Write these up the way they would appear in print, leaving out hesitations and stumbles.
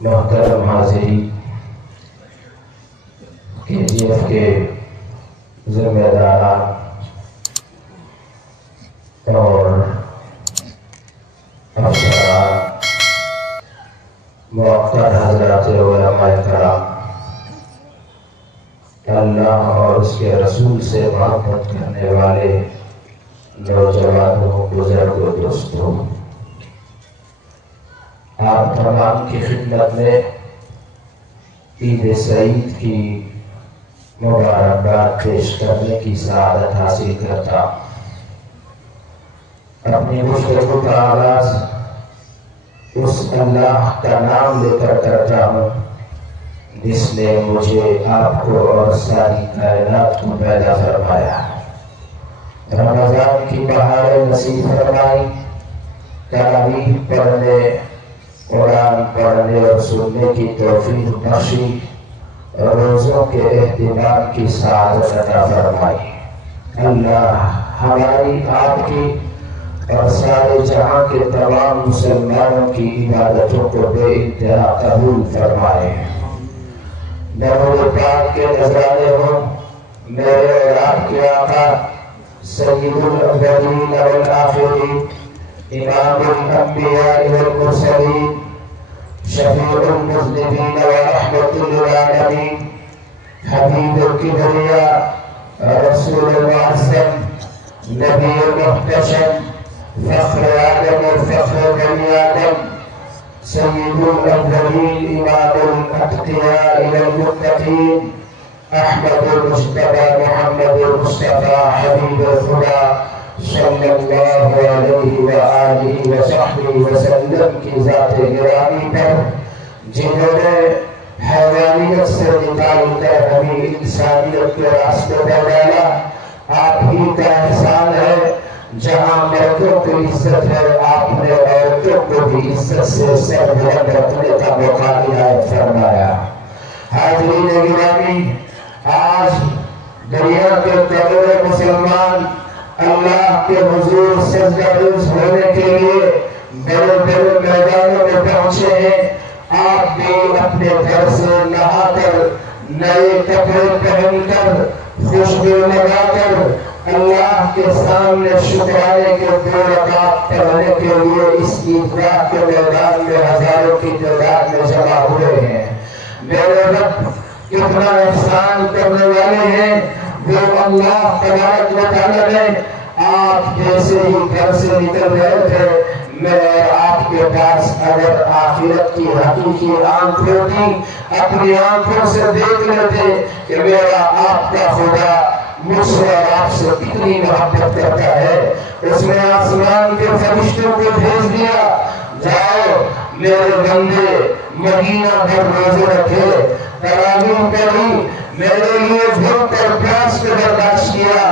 محترم حاضرین، KGF کے ذمہ داران اور افسران، موقر حضرات علماء کرام، اللہ اور اس کے رسول سے محبت کرنے والے نوجوانوں، بزرگوں، دوستوں، آپ تمام کی خدمت میں عید سعید کی مبارکباد پیش کرنے کی سعادت حاصل کرتا ہوں۔ اپنی گفتگو کا آغاز اس اللہ کا نام لے کر کرتا ہوں جس نے مجھے، آپ کو اور ساری کائنات کو پیدا فرمایا، رمضان کی بہار نصیب فرمائی، تراویح پڑھنے، قرآن پڑھنے اور سننے کی توفیق بخشی، روزوں کے اہتمام کی سعادت عطا فرمائی۔ اللہ ہماری، آپ کی اور سارے جہاں کے تمام مسلمانوں کی عبادتوں کو بے انتہا قبول فرمائے۔ درود پاک کے نظرانے ہوں میرے اور آپ کے آقا سید الاولین والآخرین، امام الانبیاء والمرسلین، شفیع المذنبین ورحمت للعالمین، حبیب الکبریاء، رسول المعظم، نبی محتشم، فخر آدم و فخر بنی آدم، سید الاولین، امام الاتقیاء المتقین، احمد المجتبی محمد المصطفی حبیب خدا صلی اللہ علیہ وآلہ وصحبہ وسلم کی ذات گرامی پر، جنہوں نے حیوانیت سے نکال کر ہمیں انسانیت کے راستے پر ڈالا۔ آپ ہی کا احسان ہے، جہاں مردوں کو عزت ہے آپ نے عورتوں کو بھی عزت سے سر بلند رکھنے کا موقع عنایت فرمایا۔ حاضرین گرامی، آج دنیا کے کروڑوں مسلمان اللہ کے حضور سجدہ ریز ہونے کے لیے بڑے بڑے میدانوں میں پہنچے ہیں۔ آپ بھی اپنے گھر سے نہا کر، نئے کپڑے پہن کر، خوشبو لگا کر اللہ کے سامنے شکرانے کے دو رکعت پڑھنے کے لیے اس عیدگاہ کے میدان میں ہزاروں کی تعداد میں جمع ہوئے ہیں۔ میرے رب کتنا احسان کرنے والے ہیں، وہ اللہ تبارک و تعالی نے آپ جیسے ہی گھر سے نکل رہے تھے، میں آپ کے پاس اگر آخرت کی حقیقی آنکھ ہوتی، اپنی آنکھوں سے دیکھ لیتے کہ میرا آپ کا خدا مجھ سے اور آپ سے کتنی محبت کرتا ہے، اس نے آسمان کے فرشتوں کو بھیج دیا، جاؤ میرے بندے مدینہ بھر روزے رکھے، تراویح پڑھی، میرے لیے بھوک اور پیاس کو برداشت کیا،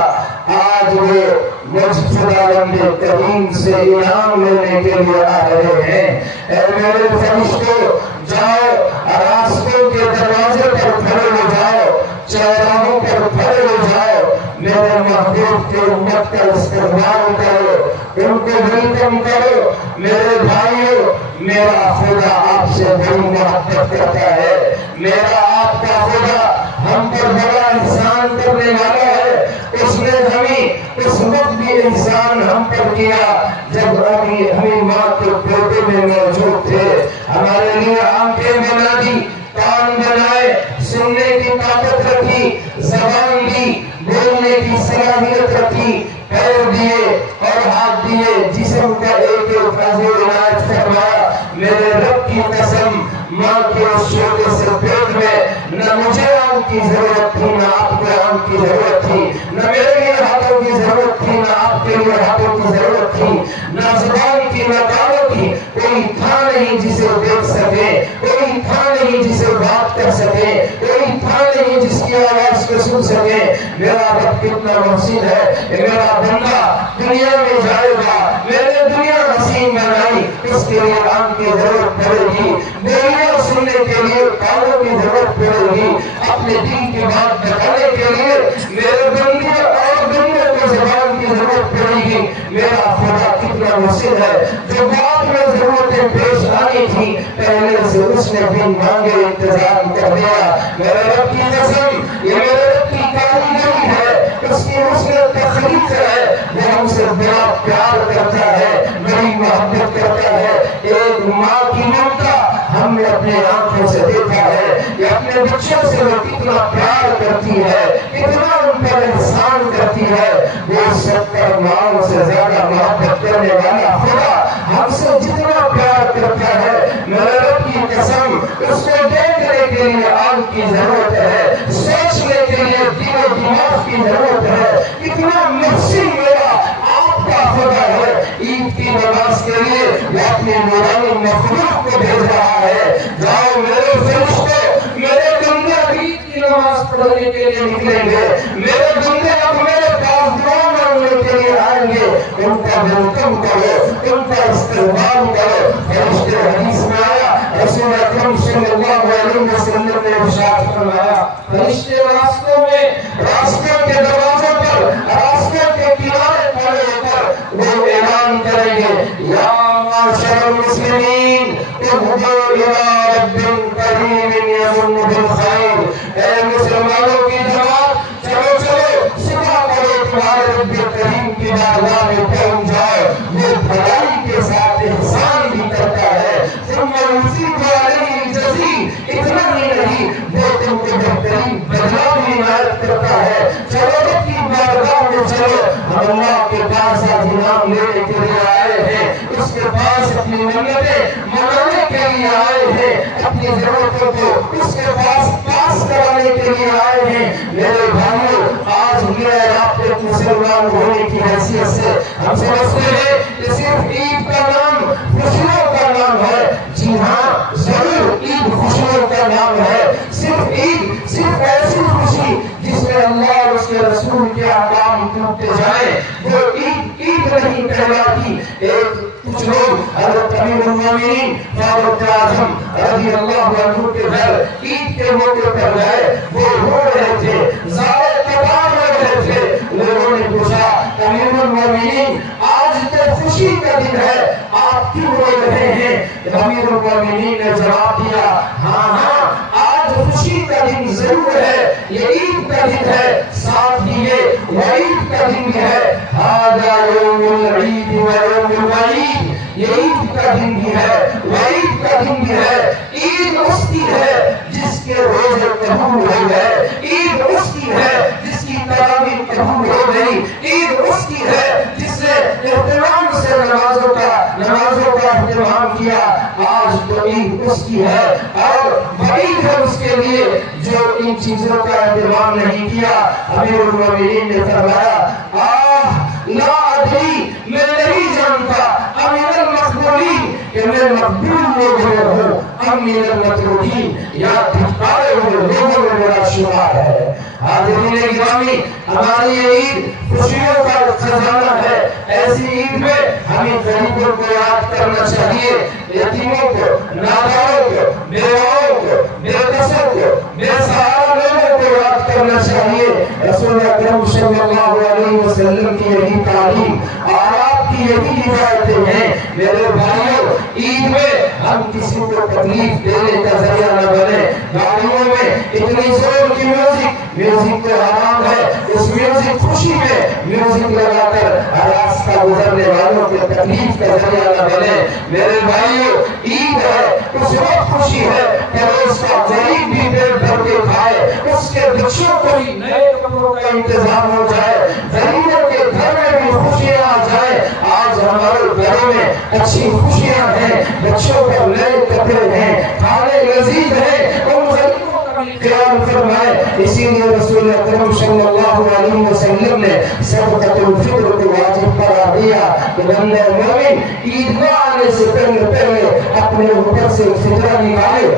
آج وہ مجھ خداوند کریم سے انعام لینے کے لیے آ رہے ہیں۔ اے میرے فرشتوں، جاؤ راستوں کے دروازے پر کھڑے ہو جاؤ، چوراہوں پر کھڑے ہو جاؤ، میرے محبوب کے امت کا استقبال کرو، ان کو ویلکم کرو۔ میرے بھائیوں، میرا خدا آپ سے بڑی محبت کرتا ہے، میرا آپ کا خدا ہم پر بڑا احسان کرنے والا ہے۔ اس نے ہمیں اس وقت بھی احسان ہم پر کیا جب ابھی ہمیں ماں کے پیٹ میں موجود تھے، ہمارے لیے آنکھیں بنا دی، کان بنائے، سننے کی طاقت رکھی، زبان دی، بولنے کی صلاحیت رکھی، پیر دیے اور ہاتھ دیے، جسم کا ایک ایک عضو عنایت فرمایا۔ میرے رب کی قسم، ماں کے اس چھوٹے سے پیٹ میں نہ مجھے آم کی ضرورت تھی، نہ آپ کو آم کی ضرورت تھی، نہ میرے لیے ہاتھوں کی ضرورت تھی، نہ آپ کے لیے ہاتھوں کی ضرورت تھی، نہ زبان کی، نہ کانوں کی، کوئی تھا نہیں جسے دیکھ سکے، کوئی تھا نہیں جسے بات کر سکے، کوئی تھا نہیں جس کی آواز کو سن سکے۔ میرا رب کتنا محسن ہے، میرا بندہ دنیا میں جائے گا، میرے دنیا حسین بنائی، اس کے لیے آنکھ کی ضرورت پڑے گی، دنیا سننے کے لیے کانوں کی ضرورت پڑے گی، اپنے دین کی بات بتانے کے لیے میرے بندے اور دنیا کی زبان کی ضرورت پڑے گی۔ میرا خدا کتنا محسن ہے، جو بات میں ضرورتیں پیش آنی تھی پہلے سے اس نے بن مانگے انتظام کر دیا. میرے رب کی قسم یہ میرے رب کی کاریگری ہے, اس کی حسن تخلیق ہے. وہ ہم سے بڑا پیار کرتا ہے, بڑی محبت کرتا ہے. ایک ماں کی ممتا ہم نے اپنے آنکھوں سے دیکھا ہے کہ اپنے بچوں سے وہ کتنا پیار کرتی ہے, کتنا ان پر احسان کرتی ہے. وہ 70 ماؤں سے زیادہ محبت کرنے والا خدا ہم سے جتنا پیار کرتا ہے, میرے رب کی قسم اس کو دیکھنے کے لیے آنکھ کی ضرورت ہے, سوچنے کے لیے دل و دماغ کی ضرورت ہے. کتنا محسن میرا آپ کا خدا ہے. عید کی نماز کے لیے وہ اپنے نورانی مخلوق کو بھیج رہا ہے. جاؤ میرے فرشتوں, میرے بندے عید کی نماز پڑھنے کے لیے نکلیں گے, میرے بندے اب میرے پاس دعا مانگنے کے لیے آئیں گے. ان کا ویلکم کرو, ان کا استقبال کرو. فرشتے حدیث میں آیا, رسول اکرم صلی اللہ علیہ وسلم نے ارشاد فرمایا, فرشتے راستوں میں, راستوں کے دروازوں پر, راستوں کے کنارے کھڑے ہو کر وہ اعلان کریں گے, یا معاشر المسلمین اهدوا الى رب کریم یمن بالخیر. اے مسلمانوں کی جماعت, چلو چلو صبح کرو, تمہارے رب کریم کی بارگاہ میں پہنچ جاؤ. وہ بھلائی کے ساتھ احسان بھی کرتا ہے. ثم یزید علیہ الجزیل, اتنا ہی نہیں وہ تم کو بہترین بدلہ بھی عنایت کرتا ہے. چلو رب کی بارگاہ میں چلو, ہم اللہ کے پاس آج انعام لینے کے لیے آئے ہیں, اس کے پاس اپنی منتیں منانے کے لیے آئے ہیں, اپنی ضرورتوں کو اس کے پاس کرانے کے لیے آئے ہیں. میرے بھائیوں, آج میرے آپ کے مسلمان ہونے کی حیثیت سے ہم سمجھتے ہیں کہ صرف عید کا نام خوشیوں کا نام ہے. جی ہاں ضرور, عید خوشیوں کا نام ہے. صرف عید, صرف ایسی خوشی جس میں اللہ اور اس کے رسول کے احکام ٹوٹتے جائیں, وہ عید نہیں کہلاتی. کچھ لوگ حضرت امیر المومنین فاروق اعظم رضی اللہ عنہ کے گھر عید کے موقع پر گئے. وہ رو رہے تھے, زارے قطار لگ رہے تھے. لوگوں نے پوچھا, امیر المومنین آج تو خوشی کا دن ہے, آپ کیوں رو رہے ہیں؟ امیر المومنین نے جواب دیا, ہاں ہاں آج خوشی کا دن ضرور ہے, یہ عید کا دن ہے, ساتھ ہی یہ وعید کا دن بھی ہے. ھذا یوم العید و یوم الوعید, یہ عید کا دن بھی ہے, وعید کا دن بھی ہے. عید اس کی ہے جس کے روزے قبول ہو گئے, عید اس کی ہے جس کی تراویح قبول ہو گئی, عید اس کی ہے جس نے احترام سے نمازوں کا اہتمام کیا. آج تو عید اس کی ہے, اور وعید ہے اس کے لیے جو ان چیزوں کا اہتمام نہیں کیا. امیر المومنین نے فرمایا, لا ادری, میں نہیں جانتا, امیر المقبولین کہ میں مقبول لوگوں میں ہوں, امیر المطرودین یا دھکارے ہوئے لوگوں میں میرا شمار ہے. حاضرین گرامی, ہماری عید خوشیوں کا خزانہ ہے. ایسی عید میں ہمیں غریبوں کو یاد کرنا چاہیے, یتیموں کو, ناداروں کو, بیواؤں کو, بے کسوں کو, بے سہارا لوگوں کو یاد کرنا چاہیے. رسول اکرم صلی اللہ علیہ وسلم کی یہی تعلیم اور آپ کی یہی ہدایتیں ہیں. میرے بھائیوں, عید میں ہم کسی کو تکلیف دینے کا ذریعہ نہ بنے. گاڑیوں میں اتنی زور کی میوزک تو حرام ہے, اس میوزک خوشی میں میوزک لگا کر راستہ گزرنے والوں کے تکلیف کا ذریعہ نہ بنے. میرے بھائیوں, عید ہے, اس وقت خوشی ہے کہ اس کا غریب بھی پیٹ بھر کے کھائے, اس کے بچوں کو بھی نئے کپڑوں کا انتظام ہو جائے, غریبوں کے گھر میں بھی خوشیاں آ جائیں. آج ہمارے گھروں میں اچھی خوشیاں ہیں, بچوں کو نئے کپڑے ہیں, کھانے لذیذ ہیں, ان غریبوں کا بھی خیال فرمائے. اسی لیے رسول اکرم صلی اللہ علیہ وسلم نے صدقۃ الفطر کو واجب قرار دیا کہ بندہ مومن عیدگاہ آنے سے پہلے اپنے اوپر سے فطرہ نکالے.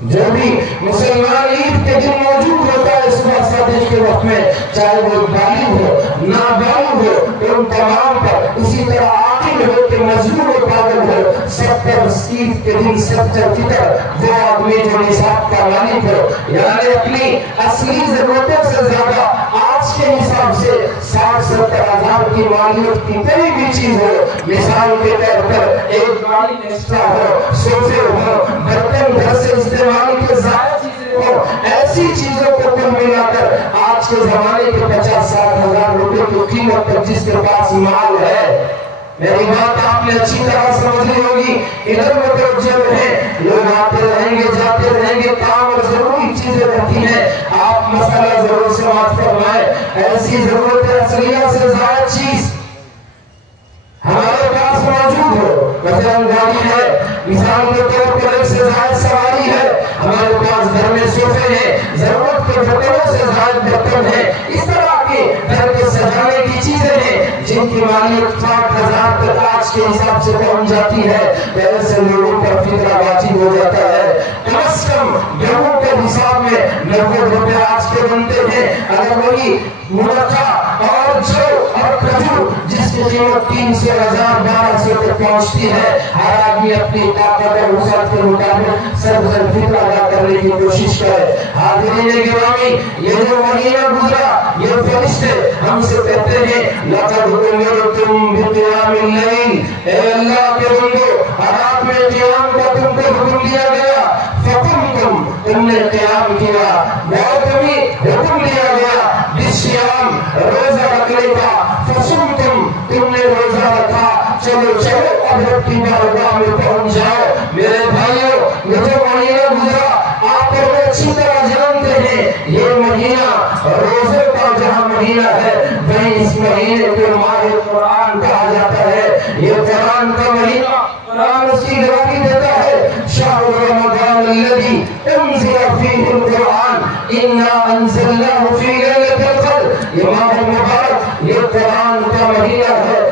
جو بھی مسلمان عید کے دن موجود ہوتا ہے صبح صادق کے وقت میں, چاہے وہ بالغ ہو, نابالغ ہو, ان تمام پر, اسی طرح عاقل ہو کہ مظلوم و پاگل ہو, سب پر عید کے دن صدقۃ فطر وہ آدمی جو نصاب کا مالک ہو, یعنی اپنی اصلی ضرورتوں سے زیادہ آج کے حساب سے 60-70 ہزار کی مالیت کی کوئی بھی چیز ہو, مثال کے طور پر ایک گاڑی ایکسٹرا ہو, صوفے ہو, برتن ہم گھر سے استعمال کے ضائع چیزیں ہو، ایسی چیزوں کو کل ملا کر آج کے زمانے کے 50-60 ہزار روپے کی قیمت پر جس کے پاس مال ہے، میری بات آپ نے اچھی طرح سمجھ لی ہوگی، ادھر متوجہ رہیں، لوگ آتے رہیں گے جاتے رہیں گے، کام اور ضروری چیزیں رہتی ہیں، آپ مسئلہ ضرور سماعت فرمائیں، ایسی ضرورت اصلیہ سے زائد چیز ہمارے پاس موجود ہو، مثلا گاڑی ہے، مثال کے طور پر ایک سے زائد سواری ہے، ہمارے پاس گھر میں صوفے ہیں، ضرورت کے برتنوں سے زائد برتن ہیں، اس طرح کے گھر کے سجانے کی چیزیں ہیں جن کی مالیت 60,000 تک آج کے حساب سے پہنچ جاتی ہے، ایسے لوگوں پر فطرہ واجب ہو جاتا ہے، کم از کم گھروں کے حساب میں 90 روپے آج کے بنتے ہیں، اگر وہی مرغا اور جو اور کھجور جس کی قیمت 300,000-1,200 تک پہنچتی ہے، ہر آدمی اپنی طاقت اور وسعت کے مطابق سبز الفطر ادا کرنے کی کوشش کرے۔ حاضرین گرامی، یہ جو مہینہ گزرا، یہ فرشتے ہم سے کہتے ہیں لَقَدْ أُمِرْتُمْ بِقِيَامِ اللَّيْلِ، اے اللہ کے بندو، رات میں قیام کا تم کو حکم دیا گیا، فَقُمْتُمْ، تم نے قیام کیا، وَأَتَمِي، حکم دیا گیا، بِالصِّيَامِ، روزہ رکھنے کا، فَصُمْتُمْ، تم نے روزہ رکھا، چلو اب رب کی بارگاہ میں پہنچ جاؤ۔ میرے بھائیوں، یہ جو مہینہ گزرا آپ کو اچھی طرح جانتے ہیں، یہ مہینہ روزے کا جہاں مہینہ ہے وہیں اس مہینے کو ماہ قرآن کہا جاتا ہے، یہ قرآن کا مہینہ، قرآن اس کی گواہی دیتا ہے، شہر رمضان الذی انزل فیہ القرآن انا انزلناہ فی لیلۃ القدر، یہ ماہ مبارک، یہ قرآن کا مہینہ ہے،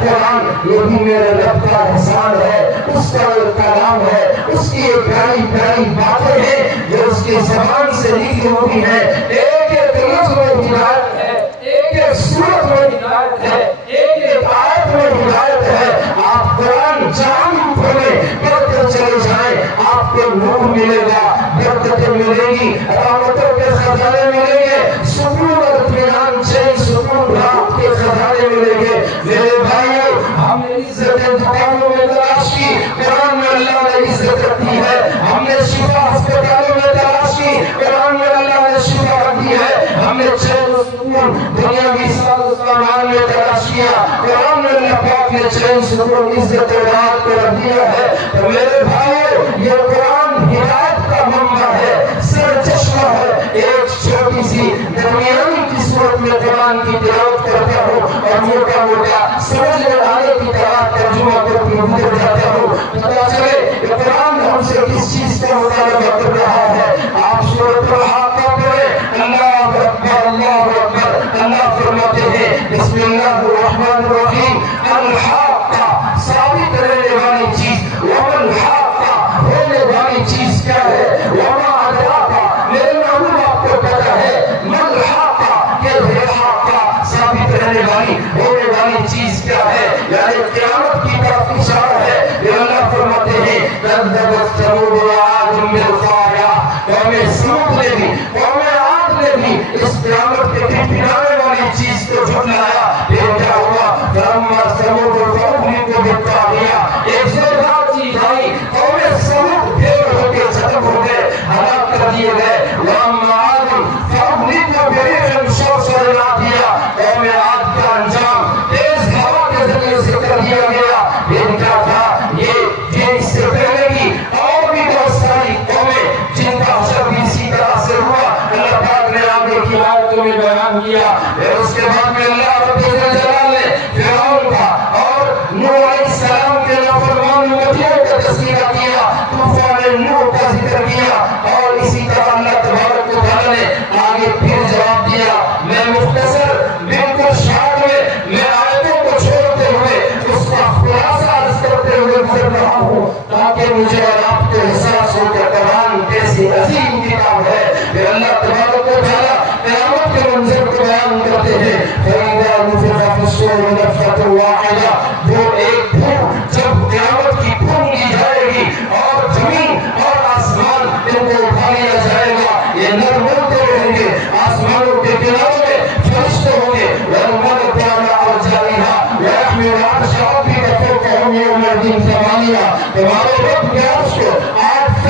قرآن یہ بھی میرے رب کا احسان ہے، اس کا ایک کلام ہے، اس کی ایک پیاری پیاری باتیں ہیں جو اس کی زبان سے نکلی ہوئی ہیں، ایک ایک لفظ میں ہدایت ہے، ایک ایک سورت میں ہدایت ہے، ایک ایک آیت میں ہدایت ہے۔ آپ قرآن جہاں پڑھیں پڑھتے چلے جائیں، آپ کو نور ملے گا، برکتیں ملے گی، رحمتوں کے خزانے ملیں گے، سکون اور اطمینان چین سکون رات کے خزانے ملیں گے۔ میرے بھائیوں، ہم نے عزتیں دکانوں میں تلاش کی، قرآن میں اللہ نے عزت رکھی ہے، ہم نے شفا ہسپتالوں میں تلاش کی، قرآن میں اللہ نے شفا رکھی ہے، ہم نے چین و سکون دنیاوی ساز و سامان میں تلاش کیا، قرآن میں اللہ پاک نے چین سکون عزت و رات کو رکھ دیا ہے۔ تو میرے بھائیوں، یہ قرآن ہدایت کا منبع ہے، سر چشمہ ہے، ایک چھوٹی سی درمیانی کی صورت میں قرآن کی تلاوت کرتا ہوں اور موٹا موٹا سمجھ میں آنے کی طرح ترجمہ کر کے گزر جاتا ہوں، پتہ چلے کہ قرآن ہم سے کس چیز کا مطالبہ کر رہا ہے۔ آپ سورۃ الحاقہ پڑھیں، اللہ اکبر اللہ اکبر، اللہ فرماتے ہیں بسم اللہ الرحمن الرحیم، الحاقہ ثابت رہنے والی چیز، وما الحاقہ ہونے والی چیز کیا ہے، وما ادراک، میرے محبوب آپ کو پتہ ہے، ما الحاقہ کہ الحاقہ ثابت رہنے والی ہونے والی چیز کیا ہے، یعنی قیامت کی طرف اشارہ ہے۔ یہ اللہ فرماتے ہیں کذبت ثمود وعاد بالقاریہ، قوم سمود نے بھی قوم عاد نے بھی اس قیامت کے پھٹلانے والی چیز کو جھٹلایا، پھر کیا ہوا، فاما ثمود فاہلکوا بالطاغیہ، ایک زوردار چیز آئی، قوم سمود پھر ہو کے ختم ہو گئے، ہلاک کر دیے گئے، واما عاد فاہلکوا بريح صرصر عاتیہ، قوم عاد کا انجام تیز ہوا کے ذریعے سے کر دیا گیا۔ پھر کیا تھا، یہ اس سے پہلے بھی اور بھی بہت ساری قومیں جن کا حشر بھی اسی طرح سے ہوا، اللہ پاک نے آگے کی آیتوں میں بیان کیا۔ پھر اس کے بعد میں اللہ رب الجلال نے فرعون کا اور نوح علیہ السلام کے نافرمان امتیوں کا تذکرہ کیا، طوفان نوح کا ذکر کیا، اور اسی طرح اللہ تبارک و تعالی نے آگے پھر جواب دیا۔ میں مختصر بالکل شارٹ میں آیتوں کو چھوڑتے ہوئے اس کا خلاصہ عرض کرتے ہوئے گزر رہا ہوں تاکہ مجھے اور آپ کو احساس ہو کہ قرآن کیسی عظیم کتاب ہے۔ پھر اللہ تبارک و تعالی قیامت کے منظر کو بیان کرتے ہیں، فَإِذَا نُفِخَ فِي الصُّورِ نَفْخَةٌ وَاحِدَةٌ، وہ ایک پھونک جب قیامت کی پھونکی جائے گی اور زمین اور آسمان ان کو اٹھا لیا جائے گا، یہ نر مڑتے رہیں گے، آسمانوں کے کناروں میں فرشتے ہوں گے، وَالْمَلَكُ عَلَىٰ أَرْجَائِهَا وَيَحْمِلُ عَرْشَ رَبِّكَ فَوْقَهُمْ يَوْمَئِذٍ ثَمَانِيَةٌ، تمہارے رب کے عرش کو 8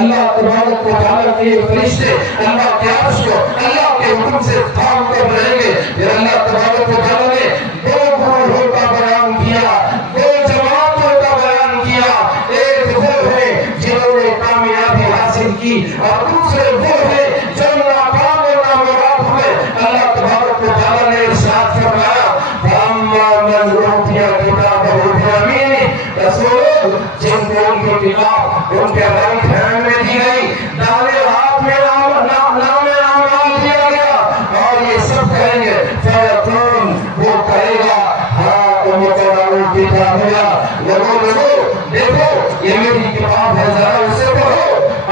اللہ تبارک و تعالیٰ کے فرشتے اللہ کے عرش کو اللہ کے حکم سے تھام کر رہیں گے. پھر اللہ تبارک و تعالیٰ نے دو گروہوں کا بیان کیا, دو جماعتوں کا بیان کیا. ایک وہ ہے جنہوں نے کامیابی حاصل کی اور دوسرے وہ ہے جو ناکام و نامراد ہوئے. اللہ تبارک و تعالیٰ نے ارشاد فرمایا فَأَمَّا مَنْ أُوتِيَ كِتَابَهُ بِيَمِينِهِ, رسول جن کو ان کی کتاب ان کے رائٹ ہینڈ میں دی گئی, دائیں ہاتھ میں نام اعمال دیا گیا, اور یہ سب کہیں گے فَيَقُولُ, وہ کہے گا هَاؤمُ اقْرَءُوا كِتَابِيَهْ, لوگو دیکھو یہ میری کتاب ہے, ذرا اسے پڑھو,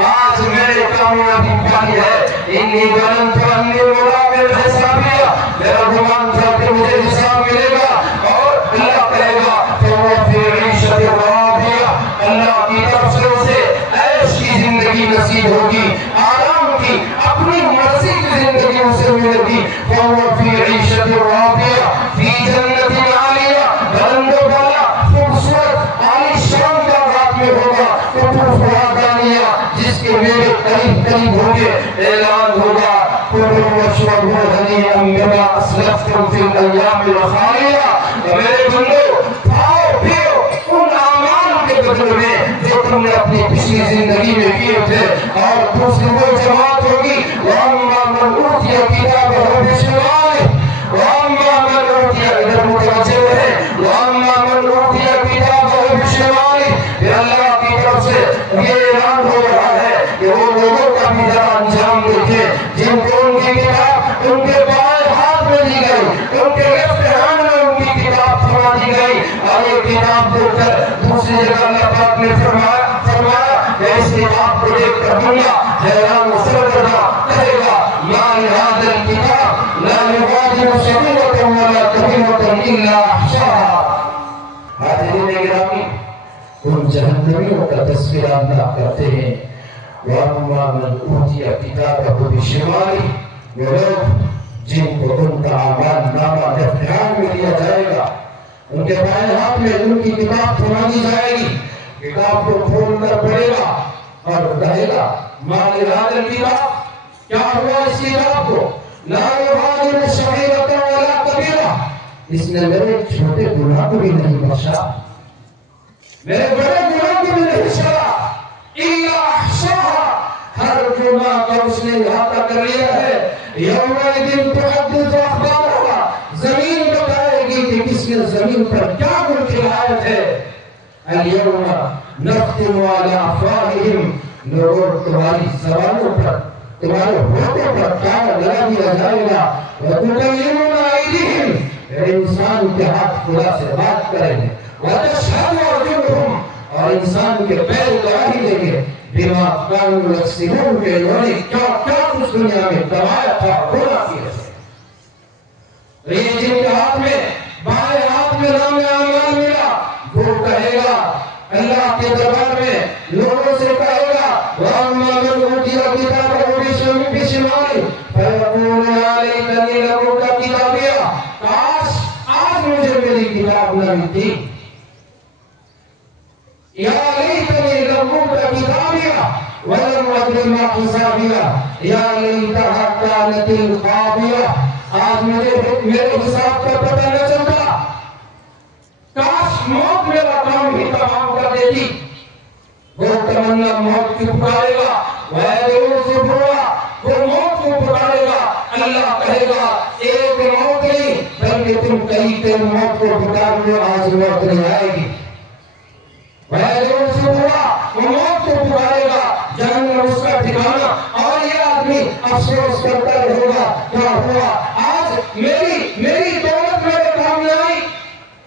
آج میں نے کامیابی پائی ہے. انی ظننت انی ملاق حسابیہ, میرا گمان تھا کہ مجھے حساب ملے گا. اور اللہ کہے گا فَهُوَ فِي عِيشَةٍ رَاضِيَةٍ, اللہ کی طرف سے اسے عیش کی زندگی نصیب ہوگی, آرام کی اپنی مرضی کی زندگی اسے ملے گی. فَهُوَ فِي عِيشَةٍ رَاضِيَةٍ فِي جَنَّةٍ عَالِيَةٍ, بلند و بالا خوبصورت عالی شان کا رات میں ہوگا. قطوفہا دانیہ, جس کے میوے قریب قریب ہوں گے. اعلان ہوگا کلوا واشربوا ہنیئا بما اسلفتم فی الایام الخالیہ, میرے بندو کھاؤ پیو ان اعمال کے بدلے میں جو تم نے اپنی پچھلی زندگی میں کیے تھے. اور دوسری وہ جماعت ہوگی وَأَمَّا مَنْ أُوتِيَ كِتَابَهُ بِشِمَالِهِ, وَأَمَّا مَنْ أُوتِيَ, ادھر متوجہ ہے, وَأَمَّا مَنْ أُوتِيَ كِتَابَهُ بِشِمَالِهِ, پھر اللہ کی طرف سے یہ اعلان ہو رہا ہے کہ وہ لوگوں کا بھی ذرا انجام دیکھیں جن کو ان کی کتاب ان کے بائیں ہاتھ میں دی گئی, ان کے لیفٹ ہینڈ میں ان کی کتاب تھما دی گئی. اور یہ کتاب دیکھ کر دوسری جگہ اللہ پاک نے فرمایا کہ اس کتاب کو دیکھ کر دنیا حیران و سرگردہ کہے گا مَا لِهَٰذَا الْكِتَابِ لَا يُغَادِرُ صَغِيرَةً وَلَا كَبِيرَةً إِلَّا أَحْصَاهَا. حاضرین گرامی, ان جہنمیوں کا تذکرہ اللہ کرتے ہیں وَأَمَّا مَنْ أُوتِيَ كِتَابَهُ بِشِمَالِهِ, وہ لوگ جن کو ان کا اعمال نامہ لیفٹ ہینڈ میں دیا جائے گا, ان کے بائیں ہاتھ میں ان کی کتاب تھما دی جائے گی. کتاب کو کھول کر پڑھے گا اور کہے گا مَا لِهَٰذَا الْكِتَابِ, کیا ہوا اس کتاب کو, لَا يُغَادِرُ صَغِيرَةً وَلَا كَبِيرَةً, اس نے میرے چھوٹے گناہ کو بھی نہیں بخشا, میرے بڑے گناہ کو بھی نہیں چھوڑا. إِلَّا أَحْصَاهَا, ہر گناہ کا اس نے احاطہ کر لیا ہے. يَوْمَئِذٍ تُحَدِّثُ أَخْبَارَهَا, زمین بتائے گی کہ کس نے زمین پر کیا ملک لائق ہے. الْيَوْمَ نَخْتِمُ عَلَىٰ أَفْوَاهِهِمْ, لوگوں تمہاری زبانوں پر تمہارے ہونٹوں پر تالا لگا دیا جائے گا. وَتُكَلِّمُنَا أَيْدِيهِمْ, انسان کے ہاتھ خدا سے بات کریں گے. وَتَشْهَدُ أَرْجُلُهُمْ, اور انسان کے پیر گواہی دیں گے بِمَا كَانُوا يَكْسِبُونَ, کہ انہوں نے کیا کیا اس دنیا میں کمایا تھا گناہ کی وجہ سے. یہ جن کے ہاتھ میں بائیں ہاتھ میں نام اعمال ملا, وہ کہے گا اللہ کے دربار میں لوگوں سے کہے گا وَأَمَّا مَنْ أُوتِيَ كِتَابَهُ بِشِمَالِهِ فَيَقُولُ يَا لَيْتَنِي لَمْ أُوتَ كِتَابِيَهْ, کاش آج مجھے میری کتاب نہ ملتی. یا لیتنی لم اوت کتابیہ ولم ادر ما حسابیہ یا لیتہا کانت القاضیہ, آج میرے حساب کا پتہ نہ چلتا, کاش موت میرا کام ہی تمام کر دیتی. وہ تمنا موت کی پکارے گا, وہ موت کو پکارے گا. اللہ کہے گا ایک موت نہیں بلکہ تم کئی موت کو پکار لو, آج موت نہیں آئے گی. وہ موت کو پکارے گا, جہنم اس کا ٹھکانا. اور یہ آدمی افسوس کرتا رہے گا کیا ہوا, آج میری دولت میرے کام میں آئی.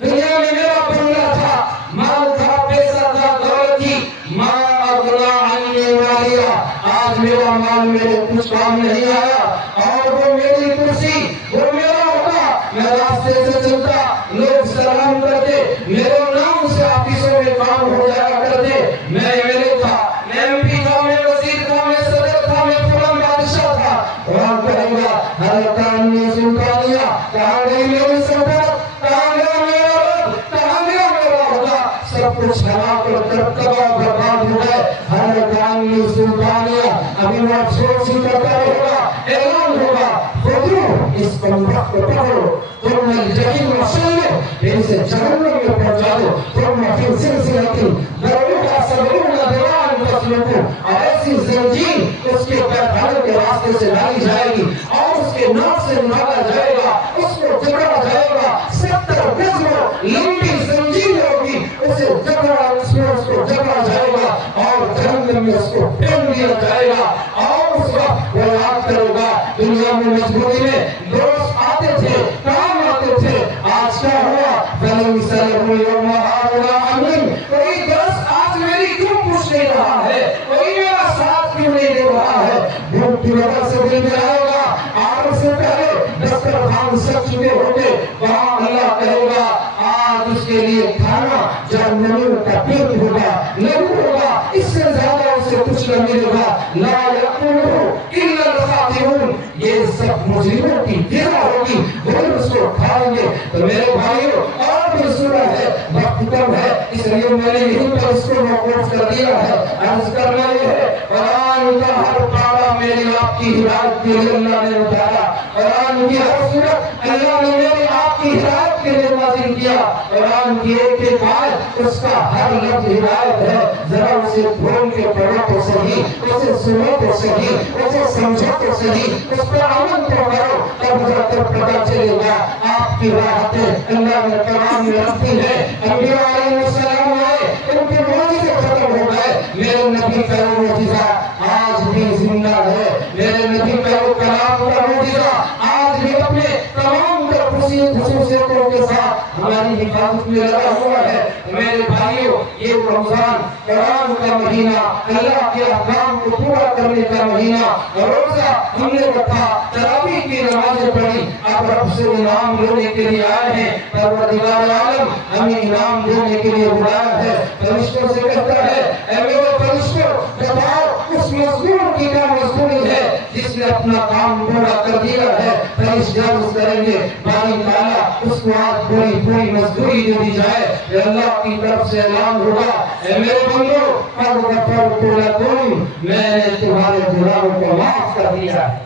دنیا میں میرا بنگلہ تھا, مال تھا, پیسہ تھا, دولت تھی, ما اغنی عنی مالیہ, آج میرا مال میرے کچھ کام نہیں آیا. اور وہ میری کرسی, وہ میرا ہوتا, میں راستے سے چلتا, لوگ سلام کرتے, میرے نام سے آفیسوں میں کام ہو جایا کرتے, میں میرے تھا, میں ایم پی تھا, میں وزیر تھا, میں صدر تھا, میں فلان بادشاہ تھا. قرآن کہے گا حلقانی سلطانیہ, کہاں گئی میری سلطنت, کہاں گیا میرا رب, کہاں گیا میرا ہوتا, سب کچھ ہلا کر تباہ برباد ہو گئے. ہر جانی سلطانیہ ابھی وہ افسوس ہی کرتا رہے گا. اعلان ہوگا خودرو اس کمبخت کو پکڑو تم الجحیم وصلو پھر اسے جہنم میں پہنچا دو تم فی سلسلۃ ذرعها 70 ذراعا فاسلکوہ اور ایسی زنجیر اس کے پیروں کے راستے سے ڈالی جائے گی اور اس کے ناک سے نکالا جائے گا اس کو جکڑا جائے گا 70 گز لمبی زنجیر ہوگی اسے جکڑا اس میں اس کو جکڑا جائے گا اور جہنم میں اس کو پھینک دیا جائے گا. اور اس وقت وہ یاد کرے گا دنیا میں مجبوری میں دوست آتے تھے کام آتے تھے آج کیا ہوا فلم سلم اليوم هؤلاء امن کوئی دوست آج میری کیوں پوچھ نہیں رہا ہے کوئی میرا ساتھ کیوں نہیں دے رہا ہے. بھوک کی وجہ سے دل میں آئے گا آنے سے پہلے دسترخوان سج چکے ہوتے وہاں اللہ کہے گا آج اس کے لیے کھانا جہنمیوں کا پیٹ ہوگا لہو ہوگا اس سے زیادہ اسے کچھ نہ ملے گا. لا یأکلہ الا الخاطئون یہ سب مجرموں کی غذا ہوگی وہ اس کو کھائیں گے. تو میرے بھائیوں اور بھی سورہ ہے وقت کم ہے اس لیے میں نے یہیں پر اس کو موقوف کر دیا ہے. عرض کرنا یہ ہے قرآن کا ہر پارہ میری آپ کی ہدایت کے لیے اللہ نے اتارا. قرآن کی ہر سورت اللہ نے میری آپ کی ہدایت کے لیے نازل کیا. قرآن کی ایک ایک آیت اس کا ہر لفظ ہدایت ہے. ذرا اسے کھول کے پڑھو تو صحیح اسے سنو تو صحیح اسے سمجھو تو صحیح اس پر عمل تو کرو تب جا کر پتہ چلے گا آپ کی راحتیں اللہ نے قرآن میں رکھی ہے. انبیاء علیہ السلام آئے ان کے معجزے ختم ہو گئے. میرے نبی کا معجزہ آج بھی زندہ ہے. میرے نبی کا کلام کا معجزہ آج بھی اپنے تمام خصوصیتوں کے ساتھ ہماری حفاظت میں لگا ہوا ہے. میرے بھائیوں یہ رمضان قرآن کا مہینہ اللہ کے احکام کو پورا کرنے کا مہینہ روزہ ہم نے رکھا تراویح کی نمازیں پڑھی اب رب سے انعام لینے کے لیے آئے ہیں. پروردگار عالم ہمیں انعام دینے کے لیے بلایا ہے. فرشتوں سے کہتا ہے اے میرے فرشتوں بتاؤ اس مظلوم کی کیا مظلومی ہے جس نے اپنا کام پورا کر دیا ہے. فرشتے عرض کریں گے باری تعالیٰ اس کو آج پوری مزدوری دے دی جائے. اللہ کی طرف سے اعلان ہوگا اے میرے بندو قد غفرت لکم میں نے تمہارے گناہوں کو معاف کر دیا ہے.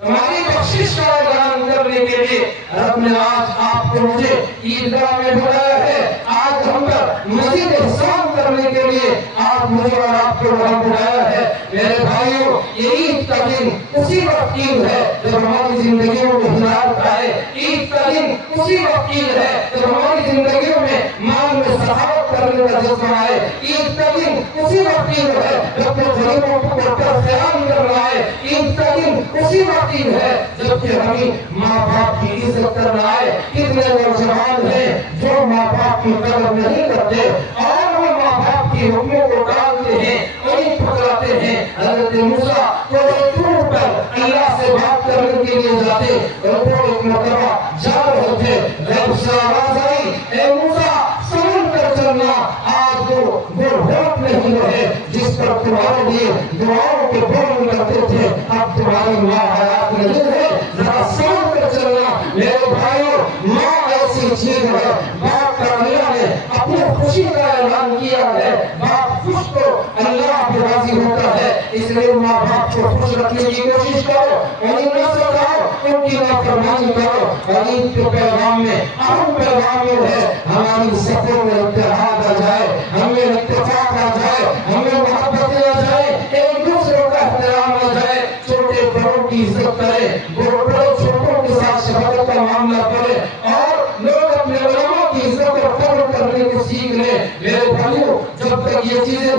تمہاری بخشش کا اعلان کرنے کے لیے رب نے آج آپ کو مجھے عیدگاہ میں بلایا ہے. آج ہم پر مزید احسان کرنے کے لیے آج مجھے اور آپ کو وہاں بلایا ہے. میرے بھائیوں یہ عید کا دن اسی وقت عید ہے جب ہماری زندگیوں میں ہدایت آئے. عید کا دن اسی وقت عید ہے جب ہماری زندگیوں میں مال میں سخاوت کرنے کا جذبہ آئے. عید کا دن اسی وقت عید ہے جب اپنے غریبوں پر خیال کرنا آئے. عید کا دن اسی وقت ہے جبکہ ہمیں ماں باپ کی عزت کرنا آئے. کتنے نوجوان ہیں جو ماں باپ کی قدر نہیں کرتے اور وہ ماں باپ کی حکموں کو ٹالتے ہیں انہیں پکڑاتے ہیں. حضرت موسیٰ تو طور پر اللہ سے بات کرنے کے لیے جاتے اور وہ ایک مرتبہ جا رہے تھے. رب سے آواز آئی اے موسیٰ سمجھ کر چلنا آج وہ ہوٹ نہیں رہے جس پر تمہارے لیے دعاؤں کے بول کرتے تھے اب تمہاری ماں حیات نہیں ہے. ذرا سمجھ کر چلنا. میرے بھائیوں ماں ایسی چیز ہے باپ کا اللہ نے اپنی خوشی کا اعلان کیا ہے. باپ خوش تو اللہ بھی راضی ہوتا ہے. اس لیے ماں باپ کو خوش رکھنے کی کوشش کرو انہیں نہ سکھاؤ ان کی نافرمانی کرو. اور عید کے پیغام میں اہم پیغام یہ ہے ہماری صفوں میں اتحاد آ جائے ہمیں اتفاق آ جائے ہمیں محبتیں آ جائے ایک دوسرے کا احترام آ جائے. چھوٹے بڑوں کی عزت کرے بڑے چھوٹوں کے ساتھ شفقت کا معاملہ کرے اور لوگ اپنے علماء کی عزت اور قدر کرنے کو سیکھ لیں. میرے بھائیوں جب تک یہ چیزیں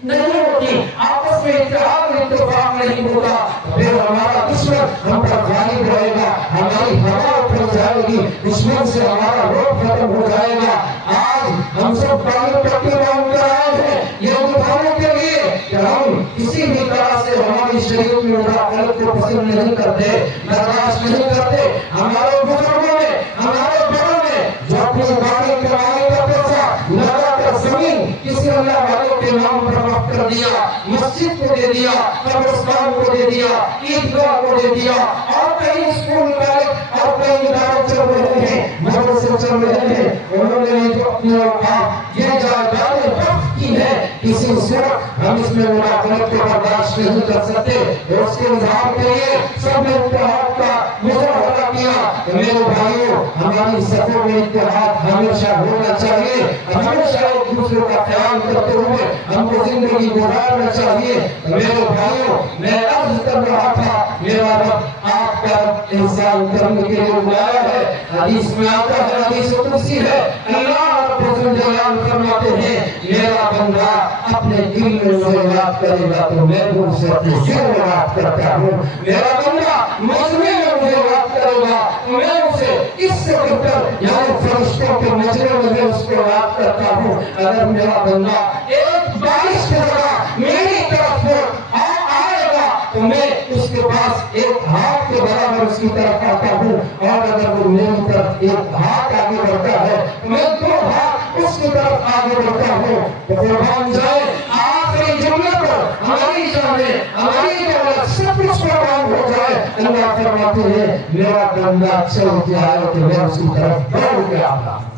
نہیں ہوتی آپس میں اتحاد اتفاق نہیں ہوتا پھر ہمارا دشمن ہم پر غالب رہے گا. ہماری ہوا اٹھ جائے گی دشمن سے ہمارا روپ ختم ہو جائے گا. آج ہم سب پانی پٹی باندھ کر آئے ہیں یہ دکھانے کے لیے کہ ہم کسی بھی طرح سے ہماری شریعت میں مداخلت کو پسند نہیں کرتے برداشت نہیں کرتے. ہمارے بزرگوں نے ہمارے بڑوں نے جو اپنی گاڑی کمانے کا پیسہ لگا کر زمین کسی اللہ والے کے نام پر وقف کر دیا مسجد کو دے دیا قبرستان کو دے دیا عیدگاہ کو دے دیا اور کہیں اسکول کالج اور کئی ادارے چل رہے ہیں، مدرسے چل رہے ہیں، انہوں نے جو اپنی اوقات یہ جائیدادیں وقف کی ہے، کسی صورت ہم اس میں مداخلت کو برداشت نہیں کر سکتے۔ اور اس کے اظہار کے لیے سب نے اتحاد کا مظاہرہ کیا۔ میرے بھائیوں، ہماری صفوں میں اتحاد ہمیشہ ہونا چاہیے، ہمیشہ ایک دوسرے کا خیال کرتے ہوئے ہم کو زندگی گزارنا چاہیے۔ میرے بھائیوں، میں عرض کر رہا تھا، میرا رب آپ کا احسان کرنے کے لیے بلایا ہے۔ حدیث میں آتا ہے، حدیث قدسی ہے، اللہ رب الجلال فرماتے ہیں، میرا بندہ اپنے دل میں مجھے یاد کرے گا تو میں بھی اسے اپنے دل میں یاد کرتا ہوں۔ میرا بندہ مجمع میں مجھے یاد کرے گا تو میں اسے اس سے بہتر یعنی فرشتوں کے مجمع میں اس کو یاد کرتا ہوں۔ اگر میرا بندہ ایک بارش کی طرح میری طرف آئے گا تو میں اس کے پاس ایک ہاتھ کے برابر اس کی طرف آتا ہوں، اور اگر وہ میری طرف ایک ہاتھ آگے بڑھتا ہے تو میں دو ہاتھ اس کی طرف آگے بڑھتا ہوں۔ تو قربان جائے آخری جملے پر ہماری جانیں، ہماری دولت سب کچھ قربان ہو جائے، اللہ فرماتے ہیں میرا بندہ چل کے آئے تو میں اس کی طرف دوڑ کے آتا ہوں۔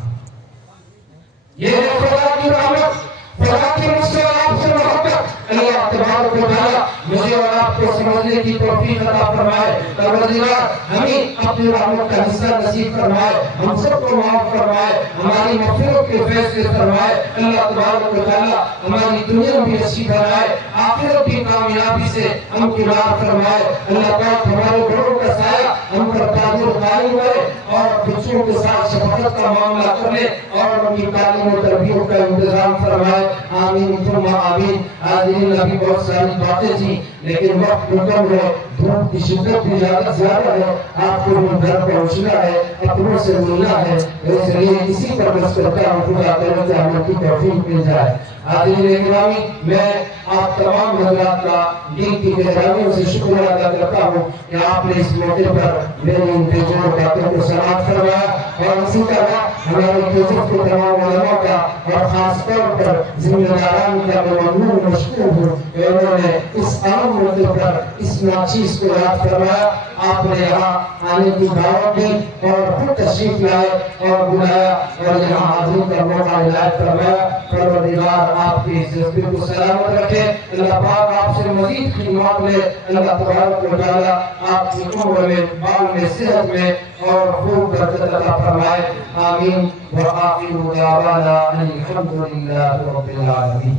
یہ ہے خدا کی رحمت، خدا کی مجھ سے آپ سے محبت۔ اللہ تبارک و تعالی مجھے اور آپ کو سمجھنے کی توفیق عطا فرمائے۔ پروردگار ہمیں اپنی رحمت کا حصہ نصیب فرمائے، ہم سب کو معاف فرمائے، ہماری مغفرت کے فیصلے فرمائے۔ اللہ تبارک و تعالی ہماری دنیا بھی اچھی بنائے، آخرت بھی کامیابی سے ہم کنار فرمائے۔ اللہ پاک ہمارے گھروں کا سایہ ہم پر قادر قائم کرے، اور بچوں کے ساتھ شفقت کا معاملہ کرے، اور ان کی تعلیم و تربیت کا انتظام فرمائے۔ آمین ثم آمین۔ حاضرین، ابھی بہت ساری باتیں تھی لیکن وقت کم ہے، دھوپ کی شدت بھی زیادہ ہے، آپ کو بھی گھر پہنچنا ہے، اپنوں سے ملنا ہے، اس لیے اسی پر بس کرتا ہوں خدا تعالیٰ سے ہمیں کی توفیق مل جائے۔ حاضرین اکرامی، میں آپ تمام حضرات کا دل کی گہرائیوں سے شکریہ ادا کرتا ہوں کہ آپ نے اس موقع پر میری ان بےجان باتوں کو سماعت فرمایا، اور اسی طرح ہمارے کیسف کے تمام علماء کا اور خاص طور پر ذمہ داران کا میں ممنون مشکور ہوں کہ انہوں نے اس اہم موقع پر اس ناچیز کو یاد فرمایا۔ آپ نے یہاں آنے کی دعوت دی اور خود تشریف لائے اور بلایا اور یہاں حاضری کا موقع عنایت فرمایا۔ پروردگار آپ کی جذبے کو سلامت رکھے، اللہ پاک آپ سے مزید خدمات لے، اللہ تبارک و تعالیٰ آپ کی عمر میں، بال میں، صحت میں اور خوب برکت عطا فرمائے۔ آمین۔ وآخر دعوانا ان الحمد للہ رب العالمین۔